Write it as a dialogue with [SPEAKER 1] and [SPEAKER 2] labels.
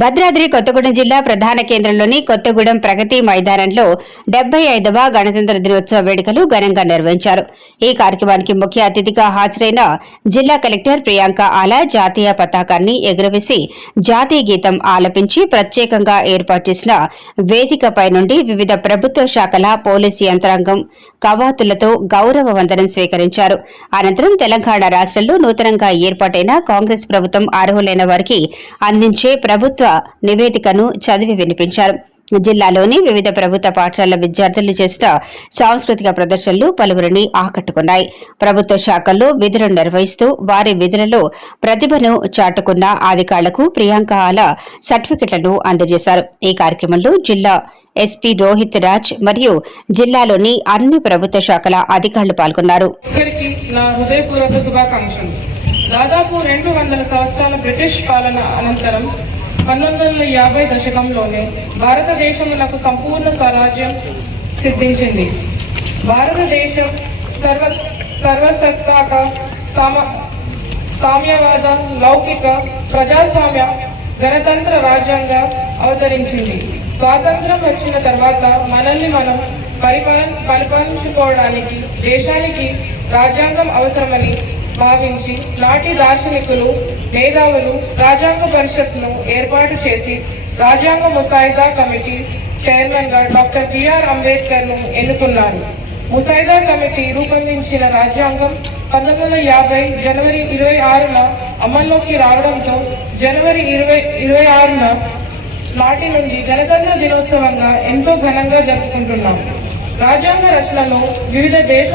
[SPEAKER 1] భద్రాద్రి కొత్తగూడెం జిల్లా ప్రధాన కేంద్రంలోని కొత్తగూడెం ప్రగతి మైదానంలో డెబ్బై ఐదవ గణతంత్ర దినోత్సవ వేడుకలు ఘనంగా నిర్వహించారు. ఈ కార్యక్రమానికి ముఖ్య అతిథిగా హాజరైన జిల్లా కలెక్టర్ ప్రియాంక ఆలా జాతీయ పతాకాన్ని ఎగురవేసి జాతీయ గీతం ఆలపించి ప్రత్యేకంగా ఏర్పాటు చేసిన వేదికపై నుండి వివిధ ప్రభుత్వ శాఖల పోలీసు యంత్రాంగం కవాతులతో గౌరవ వందనం స్వీకరించారు. అనంతరం తెలంగాణ రాష్ట్రంలో నూతనంగా ఏర్పాటైన కాంగ్రెస్ ప్రభుత్వం అర్హులైన వారికి అందించే ప్రభుత్వ నివేదికను చదివి వినిపించారు. జిల్లాలోని వివిధ ప్రభుత్వ పాఠశాల విద్యార్థులు చేసిన సాంస్కృతిక ప్రదర్శనలు పలువురిని ఆకట్టుకున్నాయి. ప్రభుత్వ శాఖల్లో విధులు నిర్వహిస్తూ వారి విధులలో ప్రతిభను చాటుకున్న అధికారులకు ప్రియాంక ఆల సర్టిఫికెట్లను అందజేశారు. ఈ కార్యక్రమంలో జిల్లా ఎస్పీ రోహిత్ రాజ్ మరియు జిల్లాలోని అన్ని ప్రభుత్వ శాఖల అధికారులు పాల్గొన్నారు.
[SPEAKER 2] దాదాపు రెండు వందల సంవత్సరాల బ్రిటిష్ పాలన అనంతరం పంతొమ్మిది వందల యాభై దశకంలోనే భారతదేశమునకు సంపూర్ణ స్వరాజ్యం సిద్ధించింది. భారతదేశం సర్వ సర్వసత్తాక సామ సామ్యవాద లౌకిక ప్రజాస్వామ్య గణతంత్ర రాజ్యంగా అవతరించింది. స్వాతంత్రం వచ్చిన తర్వాత మనల్ని మనం పరిపాలన పరిపాలించుకోవడానికి దేశానికి రాజ్యాంగం అవసరమని భావించి నాటి దార్శనికులు మేధావులు రాజ్యాంగ పరిషత్ను ఏర్పాటు చేసి రాజ్యాంగ ముసాయిదా కమిటీ చైర్మన్గా డాక్టర్ బిఆర్ అంబేద్కర్ను ఎన్నుకున్నారు. ముసాయిదా కమిటీ రూపొందించిన రాజ్యాంగం పంతొమ్మిది వందల యాభై జనవరి ఇరవై ఆరున అమల్లోకి రావడంతో జనవరి ఇరవై ఇరవై ఆరున నాటి నుండి గణతంత్ర దినోత్సవంగా ఎంతో ఘనంగా జరుపుకుంటున్నాం. రాజ్యాంగ రచనలో వివిధ దేశ